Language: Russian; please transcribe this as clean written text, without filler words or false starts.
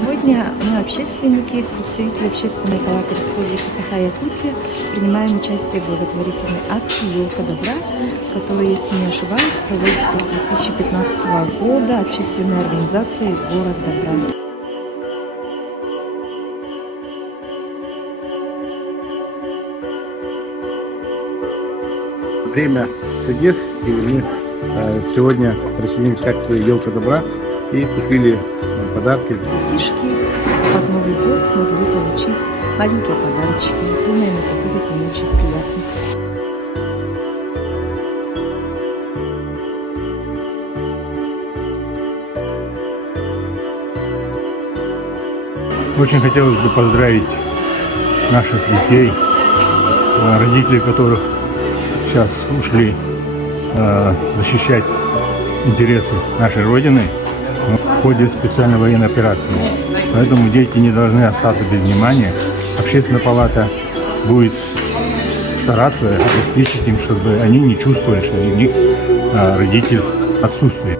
Сегодня мы, общественники, представители общественной палаты Республики Саха-Якутия, принимаем участие в благотворительной акции «Елка добра», которая, если не ошибаюсь, проводится с 2015 года общественной организацией «Город добра». Время чудес, и мы сегодня присоединились к акции «Елка добра» и купили подарки. Детишки под Новый год смогли получить маленькие подарочки. Думаем, это будет им очень приятно. Очень хотелось бы поздравить наших детей, родителей которых сейчас ушли защищать интересы нашей Родины в ходе специальной военной операции. Поэтому дети не должны остаться без внимания. Общественная палата будет стараться обеспечить им, чтобы они не чувствовали, что у них родитель отсутствует.